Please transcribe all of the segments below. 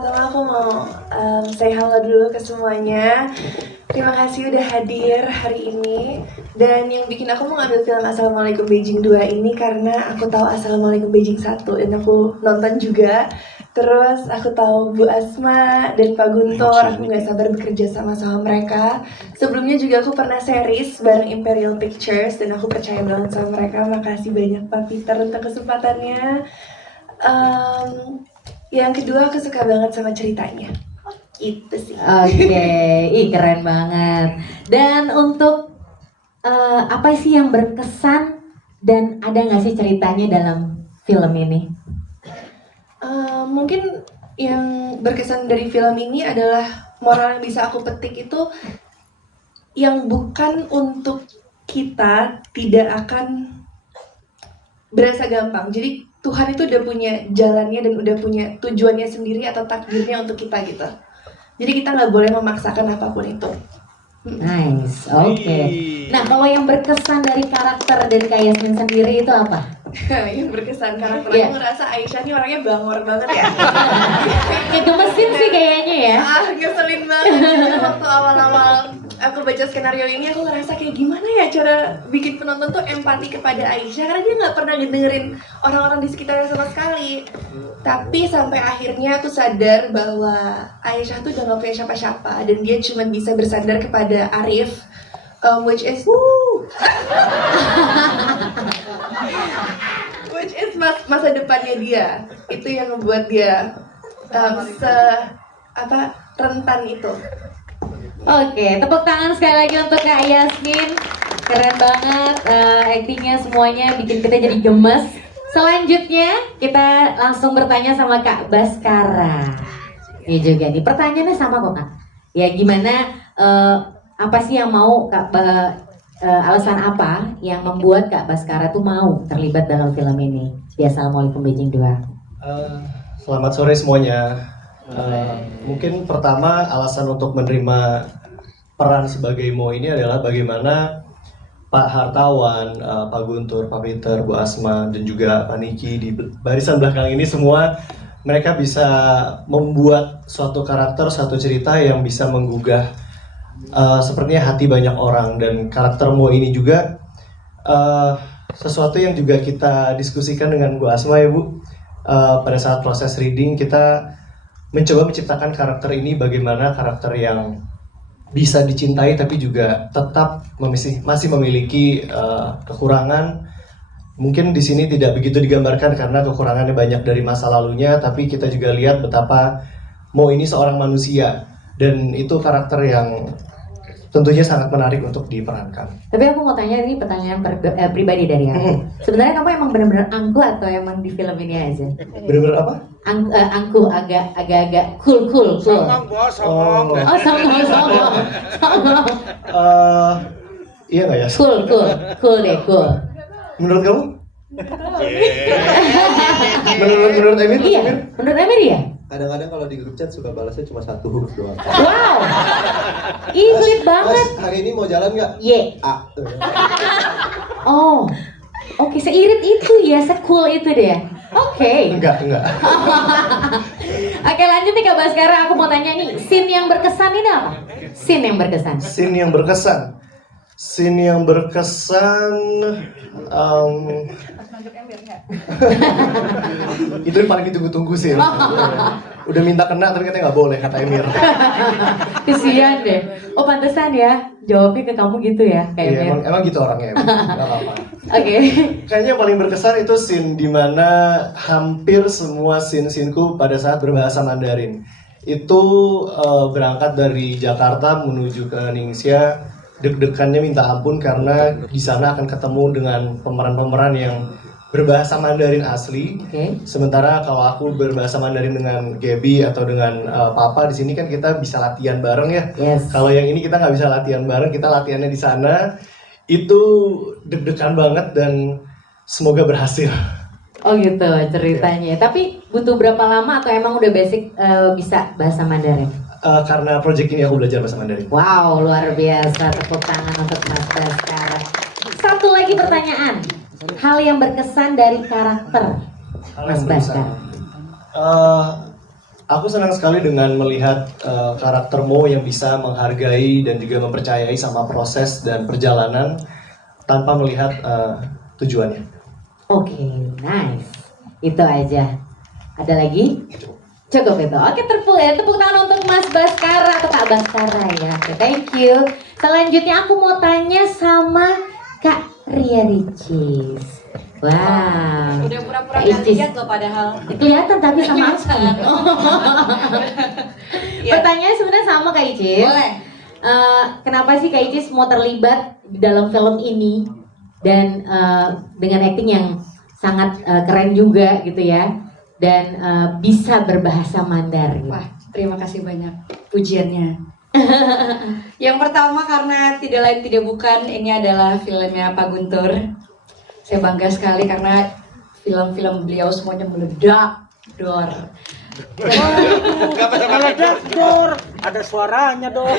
pertama-tama aku mau say halo dulu ke semuanya. Terima kasih udah hadir hari ini. Dan yang bikin aku mau ngambil film Assalamualaikum Beijing 2 ini karena aku tahu Assalamualaikum Beijing 1 dan aku nonton juga. Terus aku tahu Bu Asma dan Pak Guntur, aku gak sabar bekerja sama mereka. Sebelumnya juga aku pernah series bareng Imperial Pictures dan aku percaya banget sama mereka. Makasih banyak Pak Peter untuk kesempatannya. Yang kedua aku suka banget sama ceritanya. Itu sih. Oke, ih keren banget. Dan untuk apa sih yang berkesan dan ada nggak sih ceritanya dalam film ini? Mungkin yang berkesan dari film ini adalah moral yang bisa aku petik itu yang bukan untuk kita tidak akan berasa gampang. Jadi Tuhan itu udah punya jalannya dan udah punya tujuannya sendiri atau takdirnya untuk kita gitu. Jadi kita nggak boleh memaksakan apapun itu. Nice, oke. Nah kalau yang berkesan dari karakter dari Kak Yasmin sendiri itu apa? Yang berkesan karakter aku ngerasa Aisyah nih orangnya bangor banget ya. Kayak gemesin sih kayaknya ya. Ngeselin banget gitu. Waktu awal-awal aku baca skenario ini aku ngerasa kayak gimana ya cara bikin penonton tuh empati kepada Aisyah karena dia nggak pernah dengerin orang-orang di sekitarnya sama sekali. Tapi sampai akhirnya aku sadar bahwa Aisyah tuh udah gak punya siapa-siapa dan dia cuma bisa bersandar kepada Arif, which is masa depannya dia. Itu yang membuat dia rentan itu. Oke, tepuk tangan sekali lagi untuk Kak Yasmin. Keren banget actingnya semuanya bikin kita jadi gemes. Selanjutnya kita langsung bertanya sama Kak Baskara. Ini juga nih pertanyaannya sama kok Kak. Ya gimana apa sih yang mau Kak alasan apa yang membuat Kak Baskara tuh mau terlibat dalam film ini di Assalamualaikum Beijing 2? Selamat sore semuanya. Mungkin pertama alasan untuk menerima peran sebagai Mo ini adalah bagaimana Pak Hartawan, Pak Guntur, Pak Peter, Bu Asma, dan juga Pak Niki di barisan belakang ini semua mereka bisa membuat suatu karakter, suatu cerita yang bisa menggugah sepertinya hati banyak orang. Dan karakter Mo ini juga sesuatu yang juga kita diskusikan dengan Bu Asma ya Bu. Pada saat proses reading kita mencoba menciptakan karakter ini bagaimana karakter yang bisa dicintai tapi juga tetap masih memiliki kekurangan. Mungkin di sini tidak begitu digambarkan karena kekurangannya banyak dari masa lalunya, tapi kita juga lihat betapa Mo ini seorang manusia dan itu karakter yang tentunya sangat menarik untuk diperankan. Tapi aku mau tanya ini pertanyaan pribadi dari aku. Sebenarnya kamu emang benar-benar angkuh atau emang di film ini aja? Benar-benar apa? Angkuh agak-agak cool. Songong bos, songong. Oh songong. Iya nggak ya? Cool deh. Menurut kamu? menurut Emir? Iya, menurut Emir ya? Kadang-kadang kalau di grup chat suka balasnya cuma satu huruf doang. Wow, ih sulit banget. Mas, hari ini mau jalan nggak? Y. A. Oh, oke, seirit itu ya, secool itu deh. Oke. Enggak. Oke, lanjut nih Kak Baskara, aku mau tanya nih, scene yang berkesan ini apa? Scene yang berkesan itu yang paling ditunggu-tunggu sih. Udah minta kena tapi katanya nggak boleh kata Emir. Kesian deh. Oh pantesan ya jawabnya ke kamu gitu ya kayak Iya, emang gitu orangnya. Nggak apa-apa. Oke. Kayaknya yang paling berkesan itu scene dimana hampir semua scene-sceneku pada saat berbahasa Mandarin itu berangkat dari Jakarta menuju ke Ningxia. Deg-degannya minta ampun karena di sana akan ketemu dengan pemeran-pemeran yang berbahasa Mandarin asli. Sementara kalau aku berbahasa Mandarin dengan Gaby atau dengan Papa di sini kan kita bisa latihan bareng ya. Kalau yang ini kita nggak bisa latihan bareng, kita latihannya di sana. Itu deg-degan banget dan semoga berhasil. Oh gitu ceritanya. Tapi butuh berapa lama atau emang udah basic bisa bahasa Mandarin? Karena project ini aku belajar bahasa Mandarin. Wow, luar biasa. Tepuk tangan untuk Mas Baskara. Satu lagi pertanyaan. Hal yang berkesan dari karakter Mas Baskara. Aku senang sekali dengan melihat karakter Mo yang bisa menghargai dan juga mempercayai sama proses dan perjalanan tanpa melihat tujuannya. Oke, nice. Itu aja. Ada lagi? Cukup itu. Oke, tepuk tangan untuk Mas Baskara atau Kak Baskara ya. Oke, thank you. Selanjutnya aku mau tanya sama Kak Ria Ricis. Wow. Udah pura-pura Kak gak Icis. lihat loh padahal. Kelihatan tapi sama aku. Iya. Pertanyaannya sebenarnya sama Kak Icis. Boleh. Kenapa sih Kak Icis mau terlibat di dalam film ini dan dengan acting yang sangat keren juga gitu ya, dan bisa berbahasa Mandarin. Wah, terima kasih banyak pujiannya. Yang pertama karena tidak lain tidak bukan ini adalah filmnya Pak Guntur. Saya bangga sekali karena film-film beliau semuanya meledak, dor. Meledak dor, ada suaranya dor.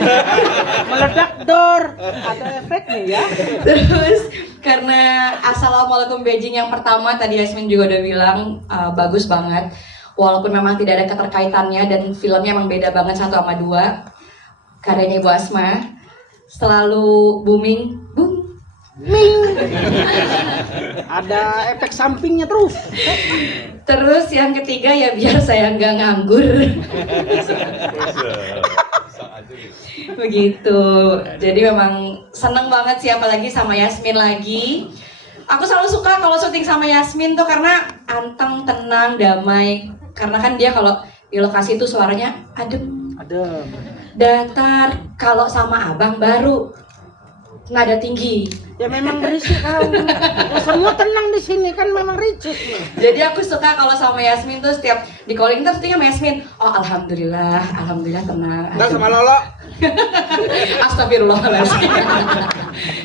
Meledak dor, ada efeknya ya. Terus karena Assalamualaikum Beijing yang pertama tadi Yasmin juga udah bilang bagus banget. Walaupun memang tidak ada keterkaitannya dan filmnya emang beda banget satu sama dua. Karyanya Ibu Asma selalu booming, boom. Ada efek sampingnya terus. Terus yang ketiga ya biar saya nggak nganggur. Begitu. Jadi memang seneng banget sih apalagi sama Yasmin lagi. Aku selalu suka kalau syuting sama Yasmin tuh karena anteng, tenang, damai. Karena kan dia kalau di lokasi itu suaranya adem, Ada. datar. Kalau sama Abang baru nada tinggi. Ya memang berisik kan. Ya, semua tenang di sini kan memang risik nih. Jadi aku suka kalau sama Yasmin tuh setiap di calling tuh syutingnya sama Yasmin. Oh alhamdulillah tenang. Enggak sama Lolo. Astagfirullahaladzim.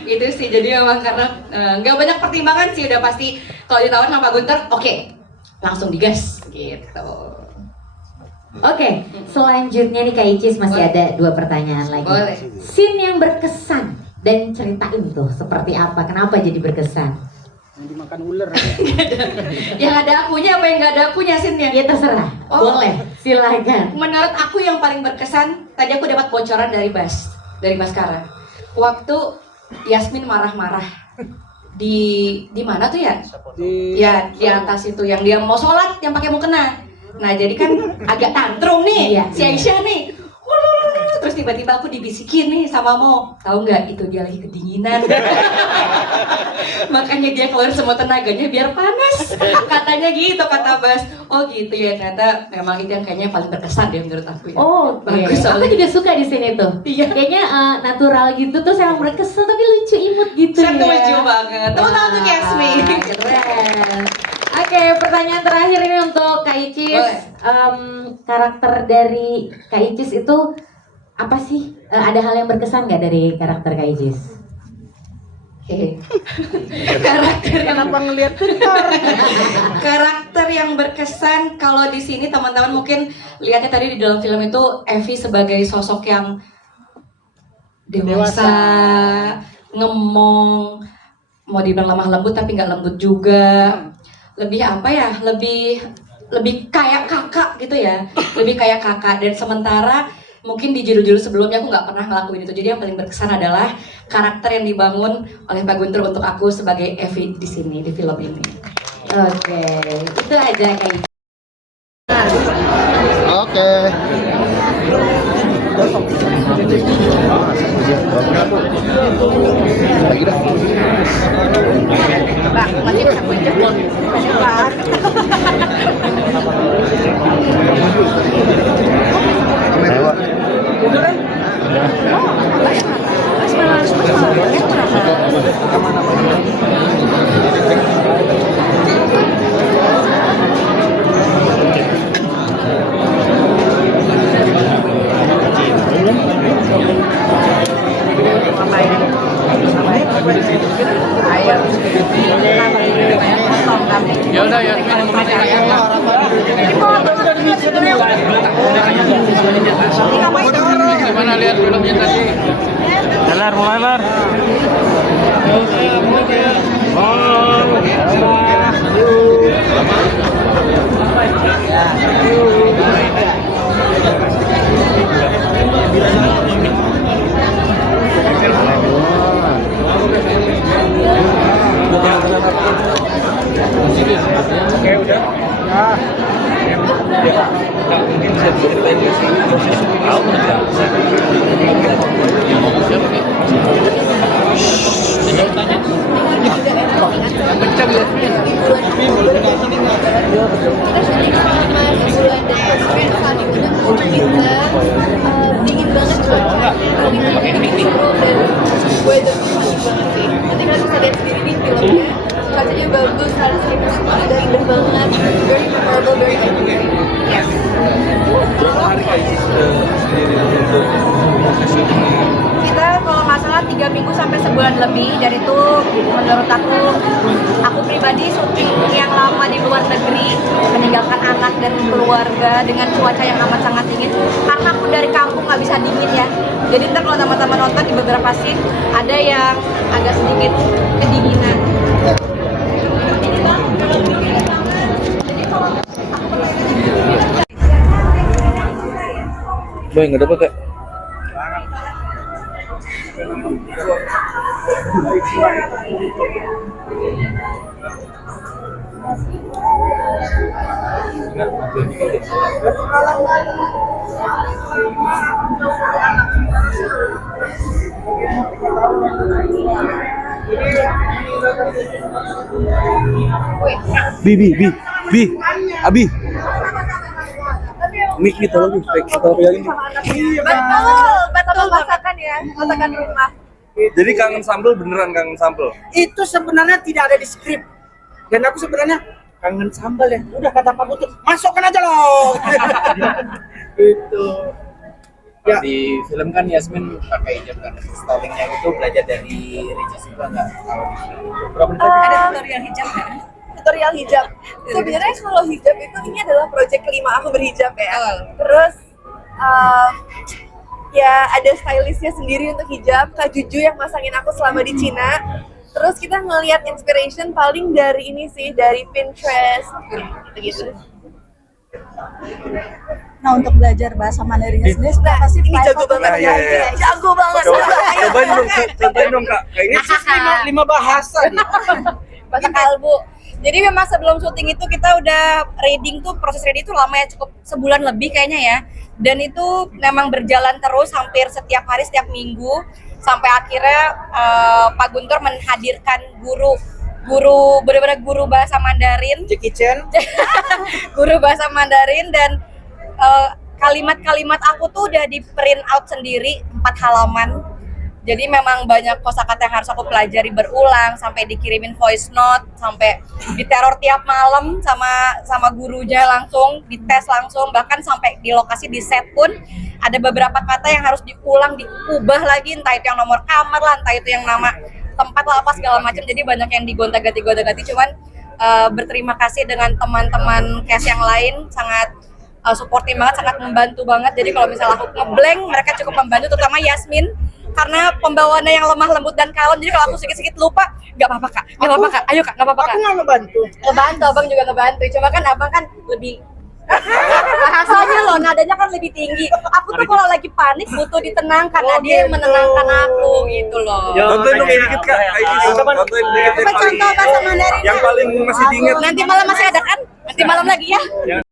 Itu sih jadi memang karena nggak banyak pertimbangan sih udah pasti kalau ditawar sama Pak Guntur oke, langsung digas gitu. Oke, selanjutnya nih Kak Icis masih Boleh. ada 2 pertanyaan lagi. Boleh. Scene yang berkesan dan ceritain tuh seperti apa, kenapa jadi berkesan? Yang dimakan ular. Yang ada akunya apa yang nggak ada akunya sinnya? Ya terserah, Oh. boleh, silakan. Menurut aku yang paling berkesan tadi aku dapat bocoran dari Baskara. Waktu Yasmin marah-marah di mana tuh ya? Ya di atas itu yang dia mau sholat yang pakai mukena. Nah jadi kan agak tantrum nih Iya, si Aisyah nih. Terus tiba-tiba aku dibisikin nih sama Mo, tahu nggak itu dia lagi kedinginan. Makanya dia keluar semua tenaganya biar panas. Katanya gitu kata Bas. Oh gitu ya ternyata memang itu yang kayaknya paling berkesan deh menurut aku ya. Oh, bagus aku soalnya. juga suka di sini tuh. Iya. Kayaknya natural gitu, terus emang berkesan tapi lucu imut gitu Saya ya. lucu banget. Tepuk tangan untuk Yasmin. Keren. Oke, pertanyaan terakhir ini untuk Kak Icis. Boleh. Karakter dari Kak Icis itu apa sih? Ada hal yang berkesan nggak dari karakter Kak Icis? Karakter yang Kenapa ngeliat Twitter? karakter yang berkesan kalau di sini teman-teman mungkin lihatnya tadi di dalam film itu Evi sebagai sosok yang dewasa, ngemong, mau dibilang lemah lembut tapi nggak lembut juga. Lebih apa ya? Lebih kayak kakak gitu ya. Lebih kayak kakak dan sementara mungkin di judul-judul sebelumnya aku nggak pernah ngelakuin itu. Jadi yang paling berkesan adalah karakter yang dibangun oleh Pak Guntur untuk aku sebagai Evi di sini di film ini. Oke, itu aja Kak Icis. Oke. Lagi dah. Gimana lihat filmnya tadi? Jalan Muhammad. Oh. bisa diceritain nggak sih proses syutingnya seperti apa? Tinggal tanya. Kencang ya. Kita syuting selama sebulan dan saat itu kita dingin banget cuacanya, seru dan weather dingin banget sih. Nanti kalian bisa lihat sendiri di filmnya, cuacanya bagus, landscape semua udah indah banget, very memorable, very everything. Yes. Kita kalau masalah 3 minggu sampai sebulan lebih, dan itu menurut aku pribadi syuting yang lama di luar negeri, meninggalkan anak dan keluarga dengan cuaca yang amat sangat dingin, karena aku dari kampung nggak bisa dingin ya. Jadi ntar kalau teman-teman nonton di beberapa scene ada yang agak sedikit kedinginan. Boy, nggak dapat ya? Bi, Abi. Mik nih tolong pegangin. Betul masakan ya, masakan rumah. Jadi kangen sambel beneran kangen sambel. Itu sebenarnya tidak ada di skrip. Dan aku sebenarnya kangen sambal ya. Udah kata Pak Putut, masukkan aja loh. Gitu. Ya. Di film kan Yasmin pakai hijab kan, stylingnya itu belajar dari Ricis juga nggak? Ada tutorial hijab kan? Tutorial hijab. Sebenarnya kalau hijab itu ini adalah proyek kelima aku berhijab ya. Terus ya ada stylistnya sendiri untuk hijab, Kak Juju yang masangin aku selama di Cina. Terus kita ngelihat inspiration paling dari ini sih, dari Pinterest gitu. Nah, untuk belajar bahasa Mandarinnya sendiri seperti sih? Ini jago banget ya. Jago banget. Cobain dong Kak. Kayaknya lima bahasa nih. Bahasa kalbu. Jadi memang sebelum syuting itu kita udah reading tuh, proses reading itu lama ya, cukup sebulan lebih kayaknya ya. Dan itu memang berjalan terus hampir setiap hari, setiap minggu. Sampai akhirnya Pak Guntur menghadirkan benar-benar guru bahasa Mandarin. Jackie Chan. Guru bahasa Mandarin, dan kalimat-kalimat aku tuh udah di print out sendiri 4 halaman. Jadi memang banyak kosakata yang harus aku pelajari berulang, sampai dikirimin voice note, sampai diteror tiap malam sama gurunya, langsung dites langsung, bahkan sampai di lokasi di set pun ada beberapa kata yang harus diulang, diubah lagi, entah itu yang nomor kamar lah, entah itu yang nama tempat lah, apa segala macam. Jadi banyak yang digonta-ganti, cuman berterima kasih dengan teman-teman cast yang lain, sangat supportive banget, sangat membantu banget. Jadi kalau misalnya aku ngeblank, mereka cukup membantu, terutama Yasmin, karena pembawaannya yang lemah lembut dan kalem. Jadi kalau aku sedikit lupa, nggak apa-apa kak, nggak apa-apa kak, ayo kak, nggak apa-apa kak. Aku nggak ngebantu. Ngebantu, abang juga ngebantu. Cuma kan abang kan lebih bahasanya loh, nadanya kan lebih tinggi. Aku tuh kalau lagi panik butuh ditenang, karena dia yang menenangkan aku gitu loh. Contohin dong sedikit Kak. Contohin sedikit Coba contoh bahasa Mandarin. yang paling masih diingat. Nanti malam masih ada kan? Nanti malam lagi ya.